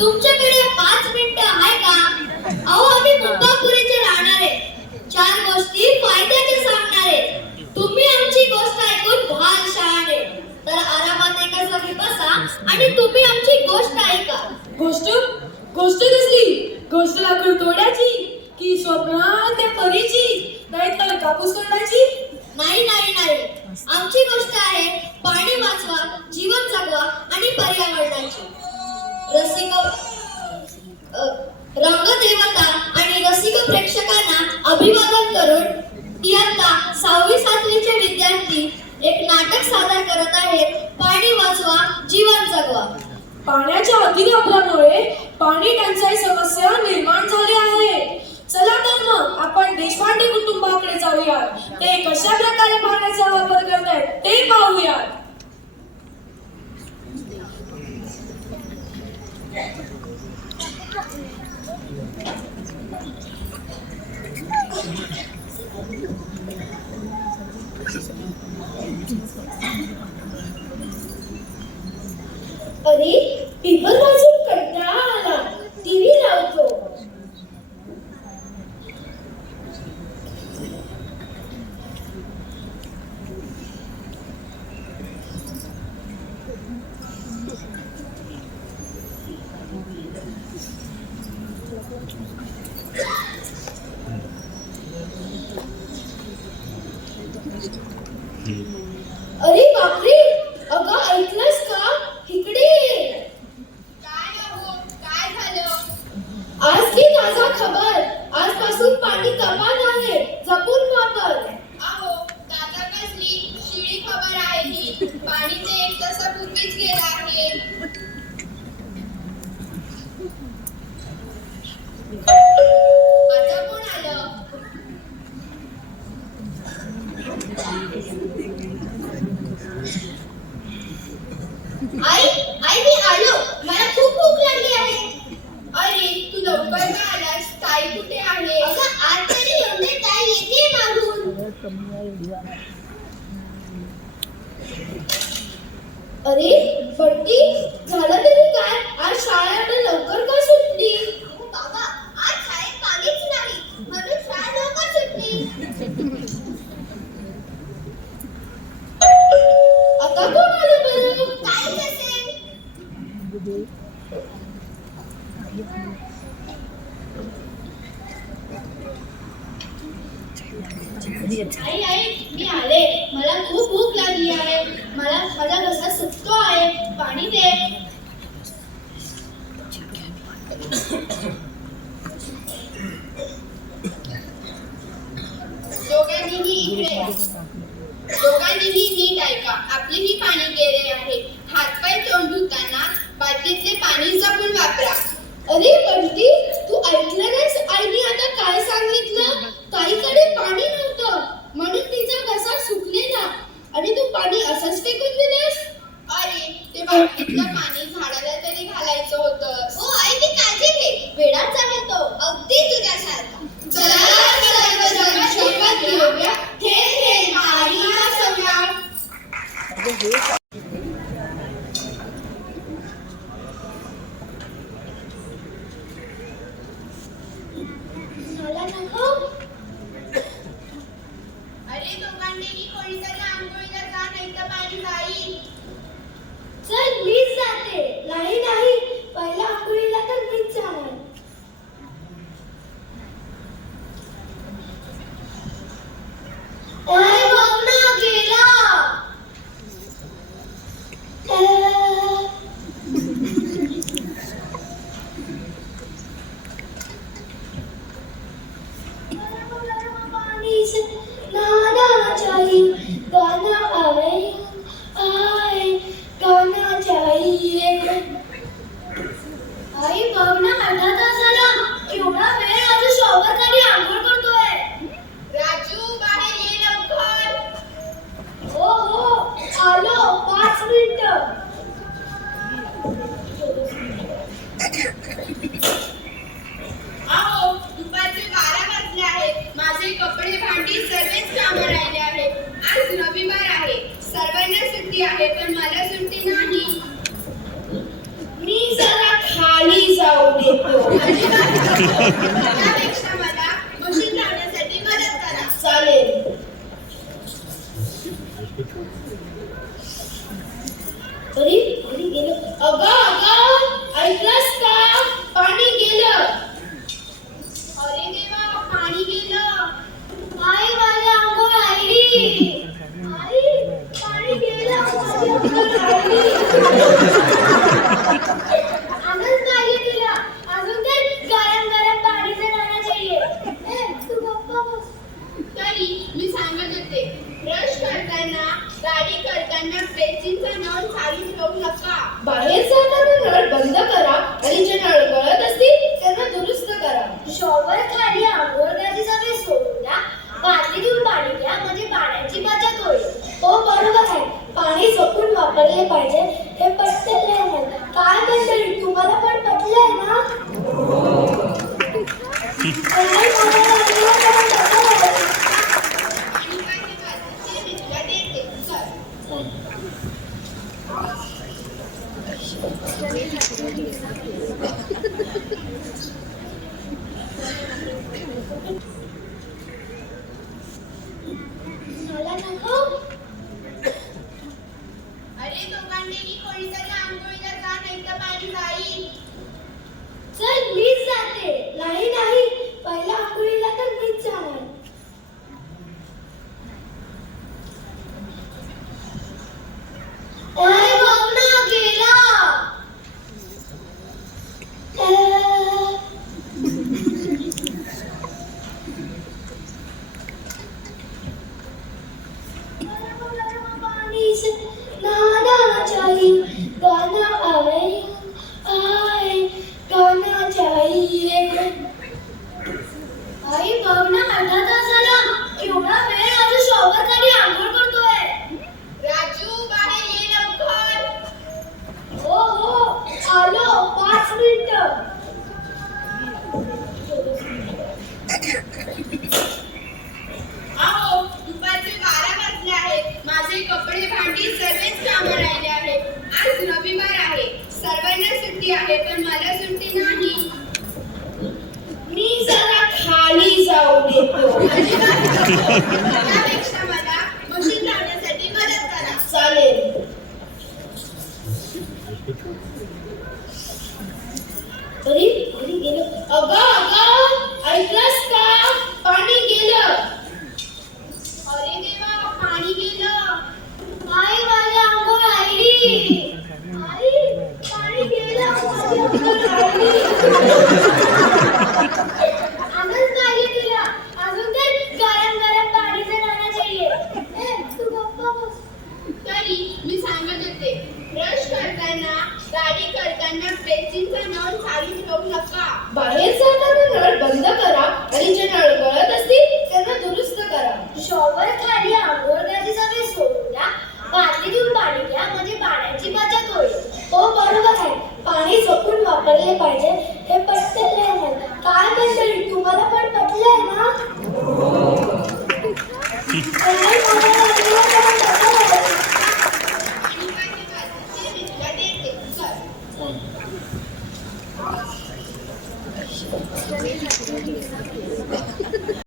तुमच्याकडे 5 मिनिटं आहे का? अहो आम्ही मुक्कामपुरीचे राहणारे, 4 गोष्टी फायद्याचे सांगणारे. तुम्ही आमची गोष्ट ऐकून व्हाल शहाणे. तर आरामात एका जागी बसा आणि तुम्ही आमची गोष्ट ऐका. गोष्ट गोष्ट कसली? गोष्ट लाकूड तोड्याची की स्वप्नात त्या परीची, नाहीतर कापूस तोडायची? नाही नाही नाही, आमची गोष्ट आहे पाणी वाचवा, जीवन जगवा आणि पर्यावरणाची. रसिक रंगदेवता आणि रसिक प्रेक्षकांना अभिवादन करून इयत्ता 6वी-7वीचे विद्यार्थी एक नाटक सादर करत आहेत. पाणी वाचवा, जीवन जगवा. पाण्याच्या अतिवापरामुळे पाणी टंचाई समस्या निर्माण झाली आहे. चला तर मग आपण देशपांडे कुटुंबाकडे जाऊया. ते कशा प्रकारे पाण्याचा वापर करतायत ते पाहूयात. अरे पेपर वाचून कंटाळा आला, टीव्ही लावतो. अरे बापरे, अगं ऐकलंस का? इकडे ये. काय हो, काय झालं? आज की ताजा खबर, आजपासून पाणी कपात आहे, जपून वापर. अहो, ताजा कसली शिळी खबर आहे ही. पाणी ते 1 तासापूर्वीच गेलं आहे. आता कोण आलं? आई आई मी आलो, मला खूप भूक लागली आहे. अरे, तू लवकर का आलास? ताई कुठे आहे? अगं आज तरी येऊन दे, ताई येते मागून. अरे बट्टी, झालं तरी काय? आज शाळा एवढं लवकर का सुटली? बाबा, आज शाळेत पाणीच नाही, म्हणून शाळा लवकर सुटली. आता कोण आलं बरं? काय असेल? आई आई मी आले, मला खूप भूक लागली आहे. माझा घसा सुकतो आहे, पाणी दे. दोघांनीही नीट ऐका. आपली ही पाणी गेले आहे. हातपाय तोंड धुताना बादलीतले पाणी जपून वापरा. अरे बंटी, तू ऐकलं नाहीस आईने आता काय सांगितलं? ताईकडे पाणी नव्हतं म्हणून तिचा घसा सुकलेला आणि तू पाणी असंच फेकून दिलंस. अरे, ते बादलीतलं पाणी झाडाला तरी घालायचं होतं. हो आई, ती काळजी घे, वेडाच आहे तो, अगदी तुझ्यासारखा. चला सर्वजण शपथ घेऊया, थेंब थेंब पाणी वाचवूया. मला नको. अरे दोघांनीही कोणीतरी आंघोळीला जा, नाही तर पाणी जाईल. चल मीच जाते. जाऊ देतो. त्यापेक्षा मला मशीन लावण्यासाठी मदत करा. चालेल. अरे पाणी गेलं. अगं ऐकलंस का? पाणी गेलं. अरे देवा, पाणी गेलं. आई माझी आंघोळ राहिली. आई पाणी गेलं. माझी आंघोळ राहिली. अजून पाहिजे तुला. अजून तर गरम गरम पाणी से नहाना चाहिए. तू गप्पा बस. तरी मी सांगत होते, ब्रश करताना, गाडी करताना बेसिनचा नळ चालू ठेवू नका. बाहेर जाताना नळ बंद करा आणि जे नळ गळत असतील त्यांना दुरुस्त करा. शॉवर खाली आंघोळ करायची सवय सोडून द्या. बादलीतून पाणी घ्या म्हणजे पाण्याची बचत होईल. हो बरोबर आहे. पाणी जपून वापरले पाहिजे हे पटतंय ना? काय मंडळी तुम्हाला पण पटलंय ना? आणि काय ते बादलीचे मी तुला देते. चल. मला नको. अरे दोघांपैकी कोणीतरी आंघोळीला जा, नाही तर पाणी जाईल. चल मीच जाते. नाही नाही पहिल्या आंघोळीला तर मीच जाणार. अरे भावना गेला. पानी से नहाना चाहिए. गाना आए आए गाना चाहिए. आई भावना अर्धा तास झाला. एवढा वेळ अजून शॉवर खाली आंघोळ करतोय. राजू, बाहेर ये लवकर. हो हो आलो. 5 मिनिटं. अहो, दुपारचे 12 वाजले आहेत. माझे कपडे भांडी सर्वच कामं राहिले आहेत. आज रविवार आहे. सर्वांना सुट्टी आहे, पण मला सुट्टी नाही. मी जरा खाली जाऊ देतो. त्यापेक्षा मला मशीन लावण्यासाठी मदत करा. चालेल. अरे पाणी गेलं. अगं ऐकलंस का? पाणी गेलं. अरे देवा, पाणी गेलं. आई माझी आंघोळ राहिली. आई पाणी गेलं. माझी आंघोळ राहिली. अजून पाहिजे तुला. अजून तर गरम गरम पाणी से नहाना चाहिए. तू गप्पा बस. तरी मी सांगत होते, ब्रश करताना, गाडी करताना बेसिनचा नळ चालू ठेवू नका. बाहेर जाताना नळ बंद करा आणि जे नळ गळत असतील त्यांना दुरुस्त करा. शॉवर खाली आंघोळ करायची सवय सोडून द्या. बादलीतून पाणी घ्या म्हणजे पाण्याची बचत होईल. हो बरोबर आहे. पाणी जपून वापरले पाहिजे हे पटतंय ना? काय मंडळी तुम्हाला पण पटलंय ना?